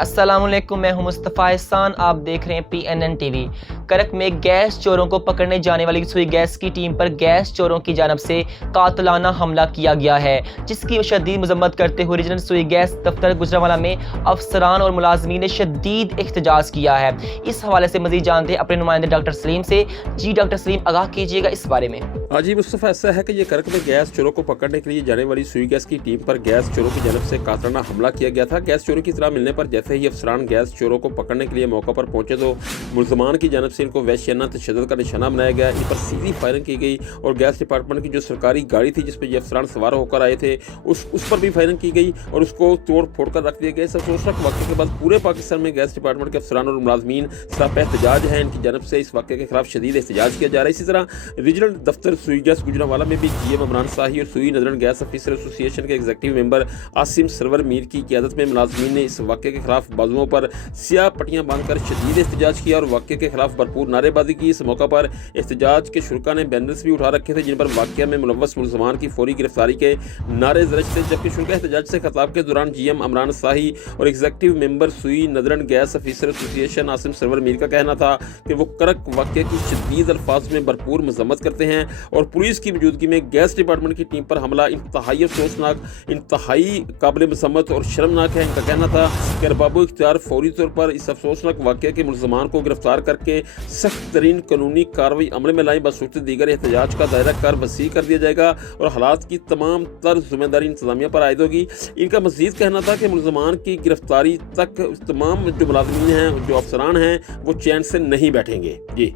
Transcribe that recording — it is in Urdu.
السلام علیکم، میں ہوں مصطفیٰ احسان، آپ دیکھ رہے ہیں PNN ٹی وی۔ کرک میں گیس چوروں کو پکڑنے جانے والی سوئی گیس کی ٹیم پر گیس چوروں کی جانب سے قاتلانہ حملہ کیا گیا ہے، جس کی شدید مذمت کرتے ہوئے ریجنل سوئی گیس دفتر گجرانوالہ میں افسران اور ملازمین نے شدید احتجاج کیا ہے۔ اس حوالے سے مزید جانتے ہیں اپنے نمائندے ڈاکٹر سلیم سے۔ جی ڈاکٹر سلیم، آگاہ کیجیے گا اس بارے میں۔ جی مصطفیٰ، ایسا ہے کہ یہ کرک میں گیس چوروں کو پکڑنے کے لیے جانے والی سوئی گیس کی ٹیم پر گیس چوروں کی جانب سے قاتلانہ حملہ کیا گیا تھا۔ گیس چوروں کی اطلاع ملنے پر جیسے ہی افسران گیس چوروں کو پکڑنے کے لیے موقع پر پہنچے تو ملزمان کی جانب سے ان کو وحشیانہ تشدد کا نشانہ بنایا گیا، ان پر سیدھی فائرنگ کی گئی اور گیس ڈپارٹمنٹ کی جو سرکاری گاڑی تھی جس پہ یہ افسران سوار ہو کر آئے تھے اس پر بھی فائرنگ کی گئی اور اس کو توڑ پھوڑ کر رکھ دیا گیا۔ اس افسوسناک واقعے کے بعد پورے پاکستان میں گیس ڈپارٹمنٹ کے افسران اور ملازمین سراپا احتجاج ہیں، ان کی جانب سے اس واقعے کے خلاف شدید احتجاج کیا جا رہا ہے۔ اسی طرح ریجنل دفتر سوئی گیس گجرانوالہ میں بھی GM عمران ساہی اور سوئی ندرن گیس آفیسر ایسوسی ایشن کے ایگزیکٹو ممبر عاصم سرور میر کی قیادت میں ملازمین نے اس واقعے کے خلاف بازوؤں پر سیاہ پٹیاں باندھ کر شدید احتجاج کیا اور واقعے کے خلاف بھرپور نعرے بازی کی۔ اس موقع پر احتجاج کے شرکا نے بینرز بھی اٹھا رکھے تھے جن پر واقعہ میں ملوث ملزمان کی فوری گرفتاری کے نعرے درج تھے، جبکہ شرکا احتجاج سے خطاب کے دوران GM عمران ساہی اور ایگزیکٹو ممبر سوئی ندرن گیس آفیسر ایسوسی ایشن عاصم سرور میر کا کہنا تھا کہ وہ کرک واقعے کی شدید الفاظ میں بھرپور مذمت کرتے ہیں اور پولیس کی موجودگی میں گیس ڈپارٹمنٹ کی ٹیم پر حملہ انتہائی افسوسناک، انتہائی قابل مذمت اور شرمناک ہے۔ ان کا کہنا تھا کہ ارباب اختیار فوری طور پر اس افسوسناک واقعے کے ملزمان کو گرفتار کر کے سخت ترین قانونی کارروائی عمل میں لائیں، بصورت دیگر احتجاج کا دائرہ کار وسیع کر دیا جائے گا اور حالات کی تمام تر ذمہ داری انتظامیہ پر عائد ہوگی۔ ان کا مزید کہنا تھا کہ ملزمان کی گرفتاری تک تمام جو ملازمین ہیں، جو افسران ہیں، وہ چین سے نہیں بیٹھیں گے۔ جی